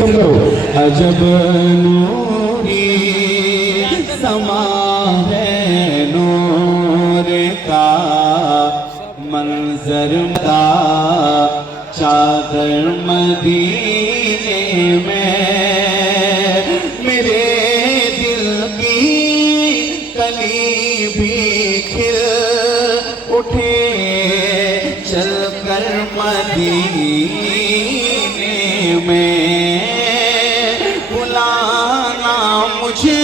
عجب نوری سما ہے نور کا منظر کا چادر مدینے میں میرے دل کی کلی بھی کھل اٹھے چل کر مدینے میں بلانا مجھے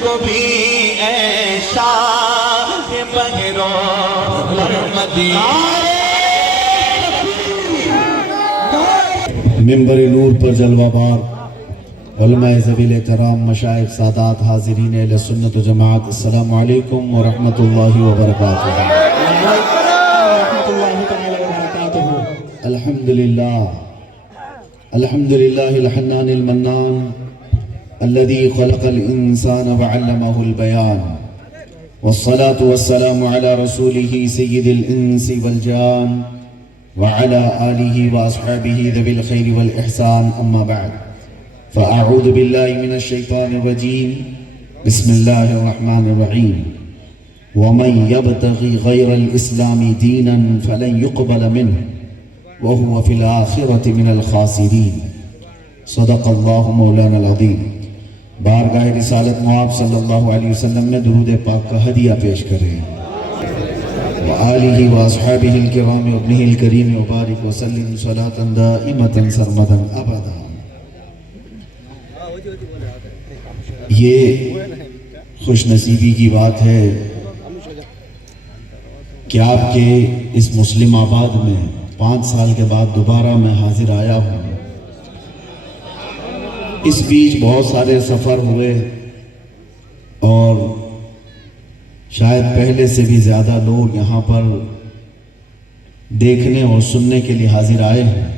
کو بھی اے شاہ بہرو مدینے منبر نور پر جلوہ بار علماء ذویل احترام مشائخ سادات حاضرین اہل سنت و جماعت السلام علیکم ورحمۃ اللہ وبرکاتہ۔ الحمدللہ الحمدللہ الحنان المنان الذي خلق الانسان وعلمه البیان والصلاة والسلام على رسوله سید الانس والجان وعلى آلہ واصحابہ ذوی الخیر والإحسان اما بعد فأعوذ باللہ من الشیطان الرجیم بسم اللہ الرحمن الرحیم ومن يبتغی غیر الاسلام دینا فلن يقبل منه وهو في الآخرة من الخاسرین صدق اللہ مولانا العظیم۔ بارگاہ رسالت معاب صلی اللہ علیہ وسلم میں درود پاک کا ہدیہ پیش کریں وآلہ واصحابہ الکرام وابنہ الکریم وبارک وسلم صلاة دائمة سرمدا ابدا۔ یہ خوش نصیبی کی بات ہے کہ آپ کے اس مسلم آباد میں 5 سال کے بعد دوبارہ میں حاضر آیا ہوں۔ اس بیچ بہت سارے سفر ہوئے اور شاید پہلے سے بھی زیادہ لوگ یہاں پر دیکھنے اور سننے کے لیے حاضر آئے ہیں۔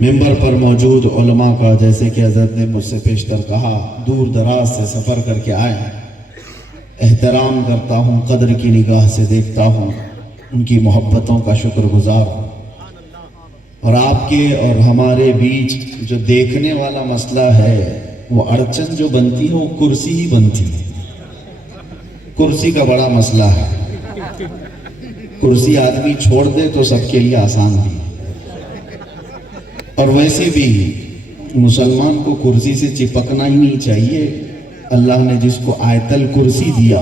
ممبر پر موجود علماء کا جیسے کہ حضرت نے مجھ سے پیشتر کہا دور دراز سے سفر کر کے آئے ہیں، احترام کرتا ہوں، قدر کی نگاہ سے دیکھتا ہوں، ان کی محبتوں کا شکر گزار ہوں۔ اور آپ کے اور ہمارے بیچ جو دیکھنے والا مسئلہ ہے وہ اڑچن جو بنتی ہے وہ کرسی ہی بنتی ہے۔ کرسی کا بڑا مسئلہ ہے، کرسی آدمی چھوڑ دے تو سب کے لیے آسان بھی ہے، اور ویسے بھی مسلمان کو کرسی سے چپکنا ہی نہیں چاہیے۔ اللہ نے جس کو آیت الکرسی دیا،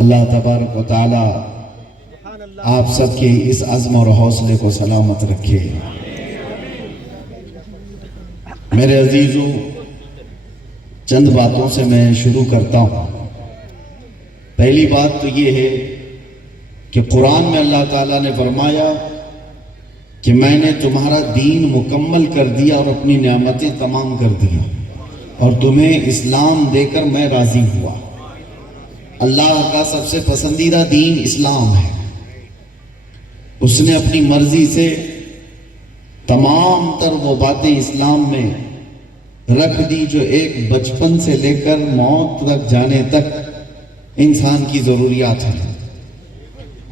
اللہ تبارک و تعالی آپ سب کے اس عزم اور حوصلے کو سلامت رکھے۔ میرے عزیزو، چند باتوں سے میں شروع کرتا ہوں۔ پہلی بات تو یہ ہے کہ قرآن میں اللہ تعالیٰ نے فرمایا کہ میں نے تمہارا دین مکمل کر دیا اور اپنی نعمتیں تمام کر دیا اور تمہیں اسلام دے کر میں راضی ہوا۔ اللہ کا سب سے پسندیدہ دین اسلام ہے۔ اس نے اپنی مرضی سے تمام تر وہ باتیں اسلام میں رکھ دی جو ایک بچپن سے لے کر موت تک جانے تک انسان کی ضروریات ہیں۔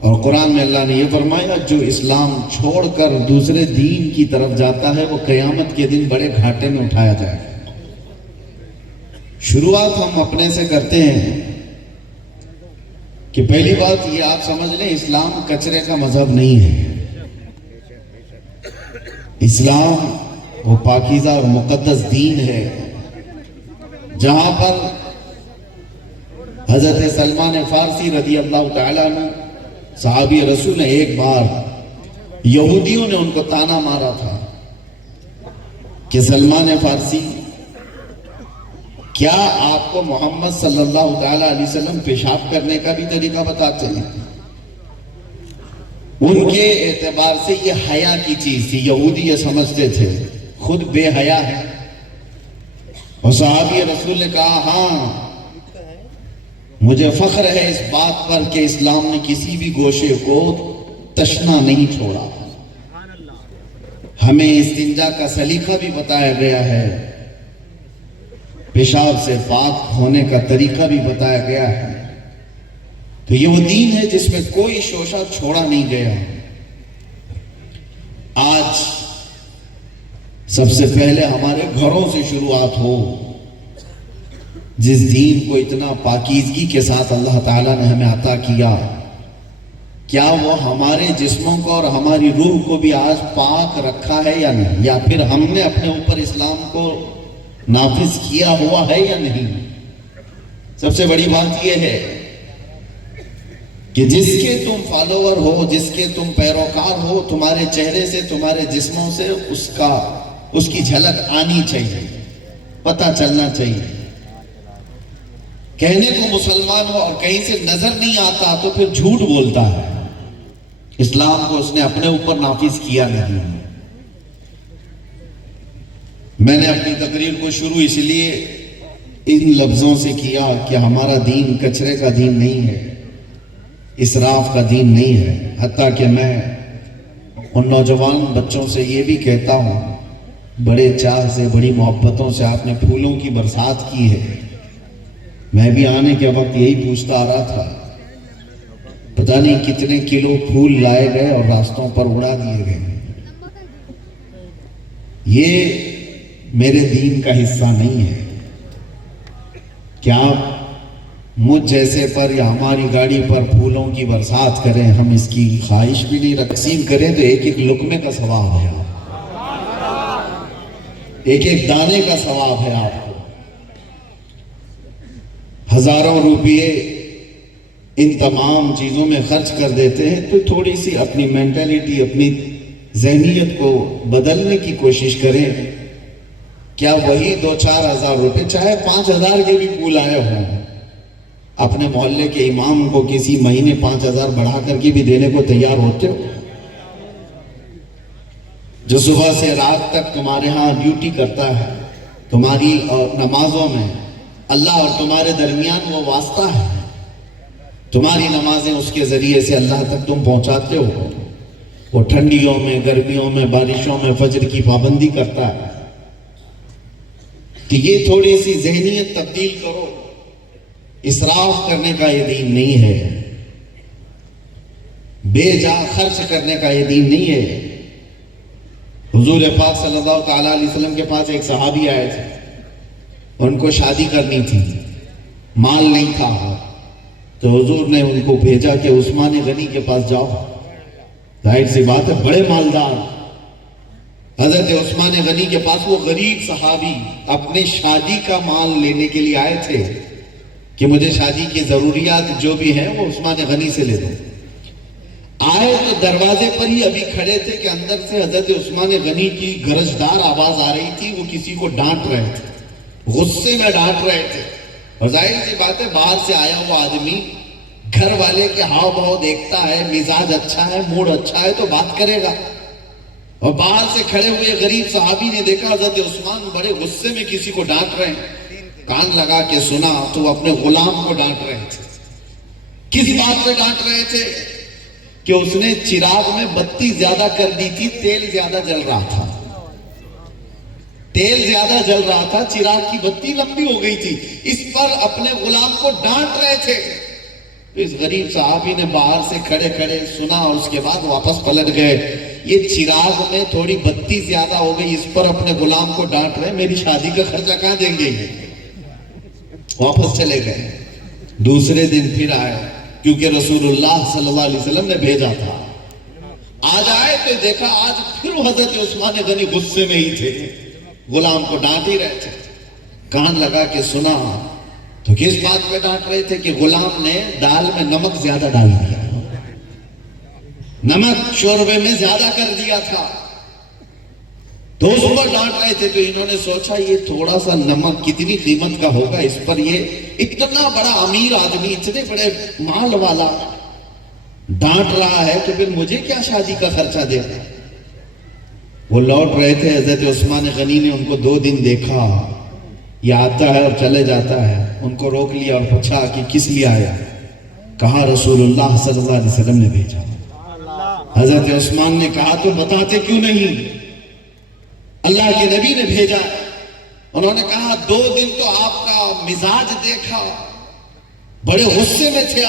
اور قرآن میں اللہ نے یہ فرمایا جو اسلام چھوڑ کر دوسرے دین کی طرف جاتا ہے وہ قیامت کے دن بڑے گھاٹے میں اٹھایا جائے گا۔ شروعات ہم اپنے سے کرتے ہیں کہ پہلی بات یہ آپ سمجھ لیں اسلام کچرے کا مذہب نہیں ہے۔ اسلام وہ پاکیزہ اور مقدس دین ہے جہاں پر حضرت سلمان فارسی رضی اللہ تعالیٰ عنہ صحابی رسول نے ایک بار یہودیوں نے ان کو تانا مارا تھا کہ سلمان فارسی کیا آپ کو محمد صلی اللہ تعالیٰ علیہ وسلم پیشاب کرنے کا بھی طریقہ بتاتے ہیں؟ ان کے اعتبار سے یہ حیا کی چیز تھی، یہودی یہ سمجھتے تھے خود بے حیا ہے۔ اور صحابی رسول نے کہا ہاں مجھے فخر ہے اس بات پر کہ اسلام نے کسی بھی گوشے کو تشنا نہیں چھوڑا، ہمیں استنجا کا سلیقہ بھی بتایا گیا ہے، پیشاب سے پاک ہونے کا طریقہ بھی بتایا گیا ہے۔ تو یہ وہ دین ہے جس میں کوئی شوشہ چھوڑا نہیں گیا۔ سب سے پہلے ہمارے گھروں سے شروعات ہو. جس دین کو اتنا پاکیزگی کے ساتھ اللہ تعالیٰ نے ہمیں عطا کیا، کیا وہ ہمارے جسموں کو اور ہماری روح کو بھی آج پاک رکھا ہے یا نہیں؟ یا پھر ہم نے اپنے اوپر اسلام کو نافذ کیا ہوا ہے یا نہیں؟ سب سے بڑی بات یہ ہے کہ جس کے تم فالوور ہو، جس کے تم پیروکار ہو، تمہارے چہرے سے، تمہارے جسموں سے اس کی جھلک آنی چاہیے، پتہ چلنا چاہیے. کہنے کو مسلمان ہو اور کہیں سے نظر نہیں آتا تو پھر جھوٹ بولتا ہے. اسلام کو اس نے اپنے اوپر نافذ کیا نہیں. میں نے اپنی تقریر کو شروع اس لیے ان لفظوں سے کیا کہ ہمارا دین کچرے کا دین نہیں ہے، اسراف کا دین نہیں ہے. حتیٰ کہ میں ان نوجوان بچوں سے یہ بھی کہتا ہوں، بڑے چاہ سے، بڑی محبتوں سے آپ نے پھولوں کی برسات کی ہے. میں بھی آنے کے وقت یہی پوچھتا آ رہا تھا، پتہ نہیں کتنے کلو پھول لائے گئے اور راستوں پر اڑا دیے گئے. یہ میرے دین کا حصہ نہیں ہے کہ آپ مجھ جیسے پر یا ہماری گاڑی پر پھولوں کی برسات کریں. ہم اس کی خواہش بھی نہیں، تقسیم کریں تو ایک ایک لقمے کا ثواب ہے، ایک ایک دانے کا ثواب ہے. آپ کو ہزاروں روپیے ان تمام چیزوں میں خرچ کر دیتے ہیں تو تھوڑی سی اپنی مینٹلٹی، اپنی ذہنیت کو بدلنے کی کوشش کریں. کیا وہی 2-4 ہزار روپے، چاہے 5,000 کے بھی پھول آئے ہوں، اپنے محلے کے امام کو کسی مہینے 5,000 بڑھا کر کے بھی دینے کو تیار ہوتے ہو؟ جو صبح سے رات تک تمہارے ہاں ڈیوٹی کرتا ہے، تمہاری نمازوں میں اللہ اور تمہارے درمیان وہ واسطہ ہے، تمہاری نمازیں اس کے ذریعے سے اللہ تک تم پہنچاتے ہو. وہ ٹھنڈیوں میں، گرمیوں میں، بارشوں میں فجر کی پابندی کرتا ہے. تو یہ تھوڑی سی ذہنیت تبدیل کرو. اسراف کرنے کا یہ دین نہیں ہے، بے جا خرچ کرنے کا یہ دین نہیں ہے. حضور پاک صلی اللہ تعالیٰ علیہ وسلم کے پاس ایک صحابی آئے تھے، ان کو شادی کرنی تھی، مال نہیں تھا، تو حضور نے ان کو بھیجا کہ عثمان غنی کے پاس جاؤ. ظاہر سی بات ہے، بڑے مالدار. حضرت عثمان غنی کے پاس وہ غریب صحابی اپنے شادی کا مال لینے کے لیے آئے تھے کہ مجھے شادی کی ضروریات جو بھی ہیں وہ عثمان غنی سے لے دو. آئے تو دروازے پر ہی ابھی کھڑے تھے کہ اندر سے حضرت عثمان غنی کی گرجدار آواز آ رہی تھی. وہ کسی کو ڈانٹ رہے تھے، غصے میں ڈانٹ رہے تھے. اور ظاہر سی بات ہے، باہر سے آیا ہوا آدمی گھر والے کے ہاؤ بھاؤ دیکھتا ہے، مزاج اچھا ہے، موڈ اچھا ہے تو بات کرے گا. اور باہر سے کھڑے ہوئے غریب صحابی نے دیکھا حضرت عثمان بڑے غصے میں کسی کو ڈانٹ رہے ہیں. کان لگا کے سنا تو وہ اپنے غلام کو ڈانٹ رہے تھے. کس بات پہ ڈانٹ رہے تھے؟ کہ اس نے چراغ میں بتی زیادہ کر دی تھی، تیل زیادہ جل رہا تھا. تیل زیادہ جل رہا تھا، چراغ کی بتی لمبی ہو گئی تھی. اس پر اپنے غلام کو ڈانٹ رہے تھے. اس غریب صحابی نے باہر سے کھڑے کھڑے سنا اور اس کے بعد واپس پلٹ گئے. یہ چراغ میں تھوڑی بتی زیادہ ہو گئی، اس پر اپنے غلام کو ڈانٹ رہے، میری شادی کا خرچہ کہاں دیں گے؟ واپس چلے گئے. دوسرے دن پھر آئے، کیونکہ رسول اللہ صلی اللہ علیہ وسلم نے بھیجا تھا. آج آئے تو دیکھا آج پھر حضرت عثمان غنی غصے میں ہی تھے، غلام کو ڈانٹ ہی رہے تھے. کان لگا کے سنا تو کس بات پہ ڈانٹ رہے تھے؟ کہ غلام نے دال میں نمک زیادہ ڈال دیا، نمک شوربے میں زیادہ کر دیا تھا. تو اس پر ڈانٹ رہے تھے. تو انہوں نے سوچا یہ تھوڑا سا نمک کتنی قیمت کا ہوگا، اس پر یہ اتنا بڑا امیر آدمی، اتنے بڑے مال والا ڈانٹ رہا ہے تو پھر مجھے کیا شادی کا خرچہ دے. وہ لوٹ رہے تھے، حضرت عثمان غنی نے ان کو 2 دن دیکھا، یہ آتا ہے اور چلے جاتا ہے. ان کو روک لیا اور پوچھا کہ کس لیے آیا؟ کہا رسول اللہ صلی اللہ علیہ وسلم نے بھیجا. حضرت عثمان نے کہا تو بتاتے کیوں نہیں؟ اللہ کے نبی نے بھیجا. انہوں نے کہا 2 دن تو آپ کا مزاج دیکھا، بڑے غصے میں تھے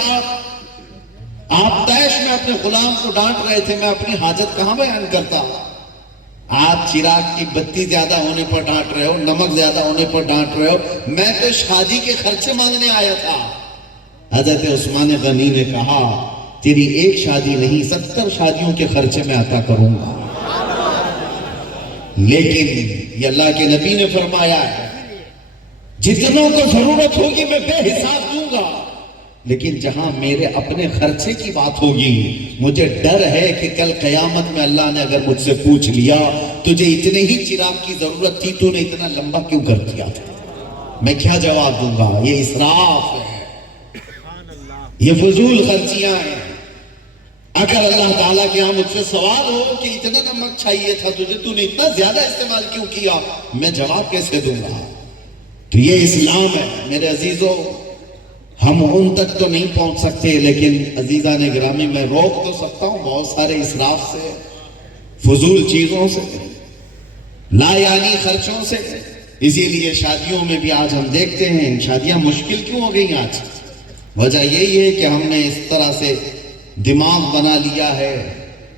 آپ طیش میں اپنے غلام کو ڈانٹ رہے تھے، میں اپنی حاجت کہاں بیان کرتا. آپ چراغ کی بتی زیادہ ہونے پر ڈانٹ رہے ہو, نمک زیادہ ہونے پر ڈانٹ رہے ہو. میں تو شادی کے خرچے مانگنے آیا تھا. حضرت عثمان غنی نے کہا تیری ایک شادی نہیں 70 شادیوں کے خرچے میں عطا کروں گا. لیکن یہ اللہ کے نبی نے فرمایا ہے جتنوں کو ضرورت ہوگی میں بے حساب دوں گا, لیکن جہاں میرے اپنے خرچے کی بات ہوگی مجھے ڈر ہے کہ کل قیامت میں اللہ نے اگر مجھ سے پوچھ لیا تجھے اتنے ہی چراغ کی ضرورت تھی, تو نے اتنا لمبا کیوں کر دیا تھا, میں کیا جواب دوں گا. یہ اسراف ہے, یہ فضول خرچیاں ہیں. اگر اللہ تعالیٰ کے ہاں مجھ سے سوال ہو کہ اتنا نمک چاہیے تھا تجھے, تو نے اتنا زیادہ استعمال کیوں کیا, میں جواب کیسے دوں گا. تو یہ اسلام ہے میرے عزیزوں. ہم ان تک تو نہیں پہنچ سکتے, لیکن عزیزان گرامی میں روک تو سکتا ہوں بہت سارے اسراف سے, فضول چیزوں سے, لا یعنی خرچوں سے. اسی لیے شادیوں میں بھی آج ہم دیکھتے ہیں شادیاں مشکل کیوں ہو گئی آج. وجہ یہی ہے کہ ہم نے اس طرح سے دماغ بنا لیا ہے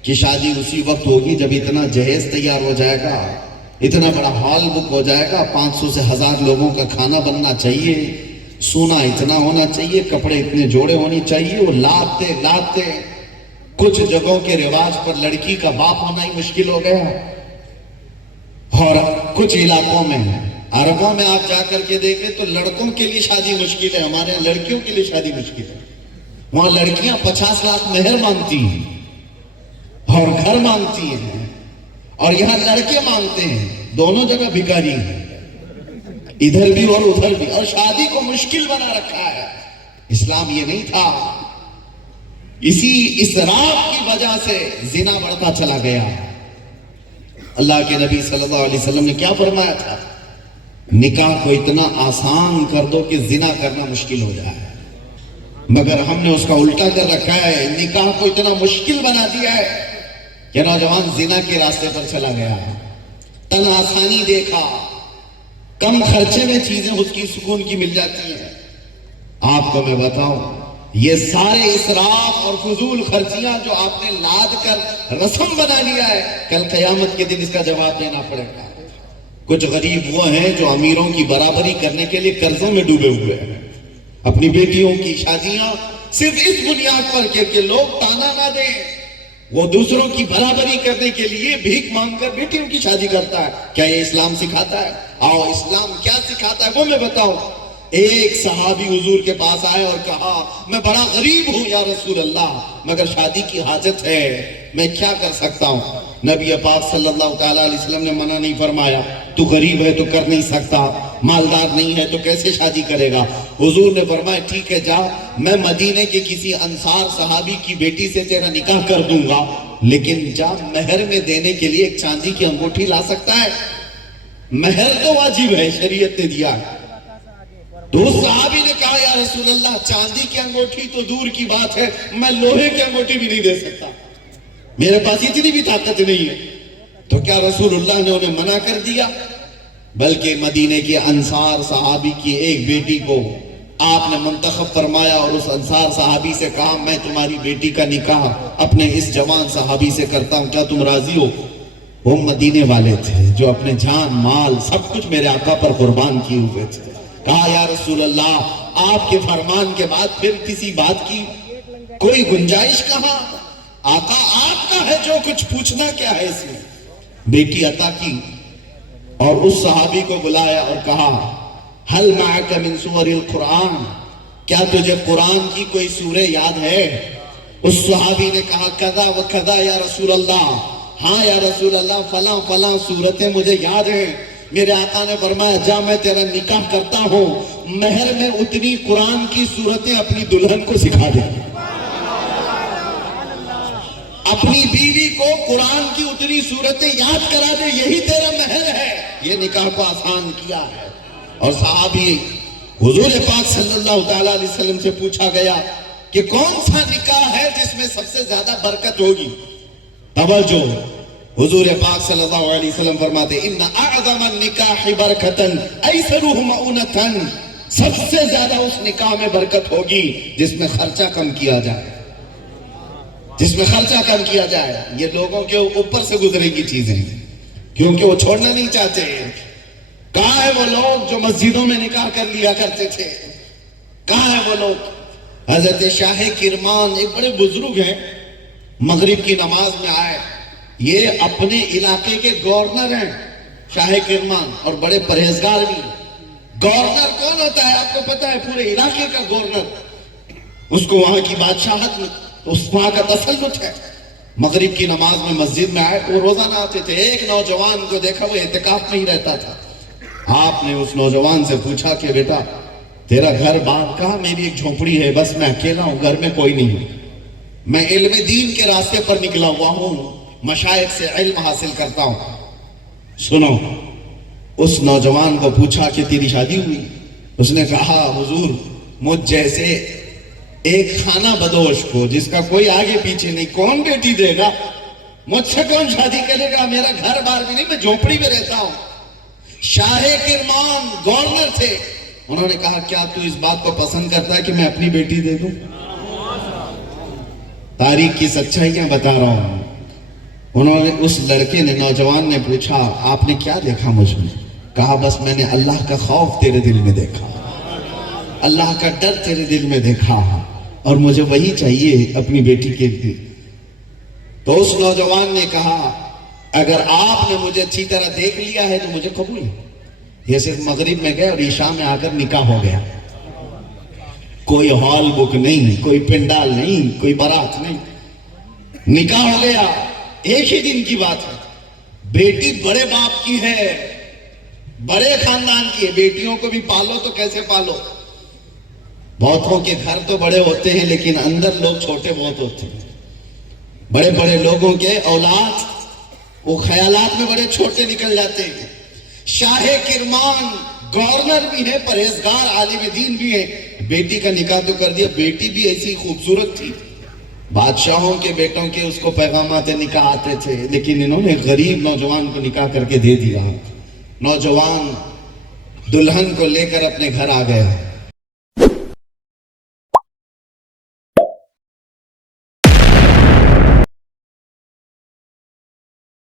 کہ شادی اسی وقت ہوگی جب اتنا جہیز تیار ہو جائے گا, اتنا بڑا ہال بک ہو جائے گا, 500 سے 1000 لوگوں کا کھانا بننا چاہیے, سونا اتنا ہونا چاہیے, کپڑے اتنے جوڑے ہونے چاہیے. وہ لاتے کچھ جگہوں کے رواج پر لڑکی کا باپ ہونا ہی مشکل ہو گیا, اور کچھ علاقوں میں عربوں میں آپ جا کر کے دیکھیں تو لڑکوں کے لیے شادی مشکل ہے, ہمارے یہاں لڑکیوں کے لیے شادی مشکل ہے. وہاں لڑکیاں 50 لاکھ مہر مانگتی ہیں اور گھر مانگتی ہیں, اور یہاں لڑکے مانگتے ہیں. دونوں جگہ بھکاری ہیں, ادھر بھی اور ادھر بھی, اور شادی کو مشکل بنا رکھا ہے. اسلام یہ نہیں تھا. اسی اسراف کی وجہ سے زنا بڑھتا چلا گیا. اللہ کے نبی صلی اللہ علیہ وسلم نے کیا فرمایا تھا, نکاح کو اتنا آسان کر دو کہ زنا کرنا مشکل ہو جائے. مگر ہم نے اس کا الٹا کر رکھا ہے, نکاح کو اتنا مشکل بنا دیا ہے کہ نوجوان زنا کے راستے پر چلا گیا. تن آسانی دیکھا, کم خرچے میں چیزیں اس کی سکون کی مل جاتی ہیں. آپ کو میں بتاؤں یہ سارے اسراف اور فضول خرچیاں جو آپ نے لاد کر رسم بنا لیا ہے, کل قیامت کے دن اس کا جواب دینا پڑے گا. کچھ غریب وہ ہیں جو امیروں کی برابری کرنے کے لیے قرضوں میں ڈوبے ہوئے ہیں. اپنی بیٹیوں کی شادیاں صرف اس بنیاد پر کہ لوگ تانا نہ دیں, وہ دوسروں کی برابری کرنے کے لیے بھیک مانگ کر بیٹیوں کی شادی کرتا ہے. کیا یہ اسلام سکھاتا ہے؟ آؤ اسلام کیا سکھاتا ہے وہ میں بتاؤں. ایک صحابی حضور کے پاس آئے اور کہا میں بڑا غریب ہوں یا رسول اللہ, مگر شادی کی حاجت ہے, میں کیا کر سکتا ہوں. نبی پاک صلی اللہ تعالیٰ علیہ وسلم نے منع نہیں فرمایا. تو غریب ہے تو کر نہیں سکتا, مالدار نہیں ہے تو کیسے شادی کرے گا. حضور نے فرمایا ٹھیک ہے جا, میں مدینے کے کسی انصار صحابی کی بیٹی سے تیرا نکاح کر دوں گا, لیکن جا مہر میں دینے کے لیے ایک چاندی کی انگوٹھی لا سکتا ہے. مہر تو واجب ہے, شریعت نے دیا ہے. تو اس صحابی نے کہا یا رسول اللہ چاندی کی انگوٹھی تو دور کی بات ہے, میں لوہے کی انگوٹھی بھی نہیں دے سکتا, میرے پاس اتنی بھی طاقت نہیں ہے. تو کیا رسول اللہ نے انہیں منع کر دیا؟ بلکہ مدینے کے انصار صحابی کی ایک بیٹی کو آپ نے منتخب فرمایا اور اس انصار صحابی سے کہا میں تمہاری بیٹی کا نکاح اپنے اس جوان صحابی سے کرتا ہوں, کیا تم راضی ہو؟ وہ مدینے والے تھے جو اپنے جان مال سب کچھ میرے آقا پر قربان کیے ہوئے تھے. کہا یا رسول اللہ آپ کے فرمان کے بعد پھر کسی بات کی کوئی گنجائش کہاں؟ آقا آپ کا ہے جو کچھ, پوچھنا کیا ہے اس میں. بیٹی عطا کی اور اس صحابی کو بلایا اور کہا حل معک من سور القرآن, کیا تجھے قرآن کی کوئی سورہ یاد ہے؟ اس صحابی نے کہا کذا و کذا یا رسول اللہ, ہاں یا رسول اللہ فلاں فلاں سورتیں مجھے یاد ہیں. میرے آقا نے فرمایا جا میں تیرا نکاح کرتا ہوں, مہر میں اتنی قرآن کی سورتیں اپنی دلہن کو سکھا دے. اپنی بیوی کو قرآن کی اتنی سورتیں یاد کرا دے, یہی تیرا مہر ہے. یہ نکاح کو آسان کیا ہے. اور صحابی حضور پاک صلی اللہ تعالیٰ علیہ وسلم سے پوچھا گیا کہ کون سا نکاح ہے جس میں سب سے زیادہ برکت ہوگی؟ توجہ, حضور پاک صلی اللہ علیہ وسلم فرماتے ان اعظم النکاح برکتن ایسرہ مؤونتن, سب سے زیادہ اس نکاح میں برکت ہوگی جس میں خرچہ کم کیا جائے, جس میں خرچہ کم کیا جائے. یہ لوگوں کے اوپر سے گزرے گی چیزیں. کیونکہ وہ چھوڑنا نہیں چاہتے. کہاں ہے وہ لوگ جو مسجدوں میں نکاح کر لیا کرتے تھے؟ کہاں ہے وہ لوگ؟ حضرت شاہ کرمان ایک بڑے بزرگ ہیں، مغرب کی نماز میں آئے. یہ اپنے علاقے کے گورنر ہیں شاہ کرمان، اور بڑے پرہیزگار بھی. گورنر کون ہوتا ہے آپ کو پتا ہے؟ پورے علاقے کا گورنر. اس کو وہاں کی بادشاہت میں وہاں کا تسلط ہے. مغرب کی نماز میں مسجد میں آئے. وہ روزانہ آتے تھے. ایک نوجوان کو دیکھا وہ اعتکاف میں ہی رہتا تھا. آپ نے اس نوجوان سے پوچھا کہ بیٹا تیرا گھر بار کہاں؟ میری ایک جھونپڑی ہے، بس میں اکیلا ہوں، گھر میں کوئی نہیں ہوں. میں علم دین کے راستے پر نکلا ہوا ہوں، مشائخ سے علم حاصل کرتا ہوں. سنو، اس نوجوان کو پوچھا کہ تیری شادی ہوئی؟ اس نے کہا حضور مجھ جیسے ایک خانہ بدوش کو جس کا کوئی آگے پیچھے نہیں کون بیٹی دے گا؟ مجھ سے کون شادی کرے گا؟ میرا گھر بار بھی نہیں، میں جھونپڑی میں رہتا ہوں. شاہ کرمان گورنر تھے. انہوں نے کہا کیا تو اس بات کو پسند کرتا ہے کہ میں اپنی بیٹی دے دوں؟ تاریخ کی سچائیاں بتا رہا ہوں. انہوں نے اس لڑکے نے نوجوان نے پوچھا آپ نے کیا دیکھا مجھ میں؟ کہا بس میں نے اللہ کا خوف تیرے دل میں دیکھا، اللہ کا ڈر تیرے دل میں دیکھا، اور مجھے وہی چاہیے اپنی بیٹی کے لیے. تو اس نوجوان نے کہا اگر آپ نے مجھے اچھی طرح دیکھ لیا ہے تو مجھے قبول ہے. یہ صرف مغرب میں گئے اور عشاء میں آ کر نکاح ہو گیا. کوئی ہال بک نہیں، کوئی پنڈال نہیں، کوئی بارات نہیں، نکاح ہو گیا. ایک ہی دن کی بات ہے. بیٹی بڑے باپ کی ہے، بڑے خاندان کی ہے. بیٹیوں کو بھی پالو تو کیسے پالو؟ بہتوں کے گھر تو بڑے ہوتے ہیں لیکن اندر لوگ چھوٹے بہت ہوتے ہیں. بڑے بڑے لوگوں کے اولاد وہ خیالات میں بڑے چھوٹے نکل جاتے ہیں. شاہ کرمان گورنر بھی ہے، پرہیزگار عالم دین بھی ہے. بیٹی کا نکاح تو کر دیا. بیٹی بھی ایسی خوبصورت تھی. بادشاہوں کے بیٹوں کے اس کو پیغامات نکاح آتے تھے، لیکن انہوں نے غریب نوجوان کو نکاح کر کے دے دیا. نوجوان دلہن کو لے کر اپنے گھر آ گیا.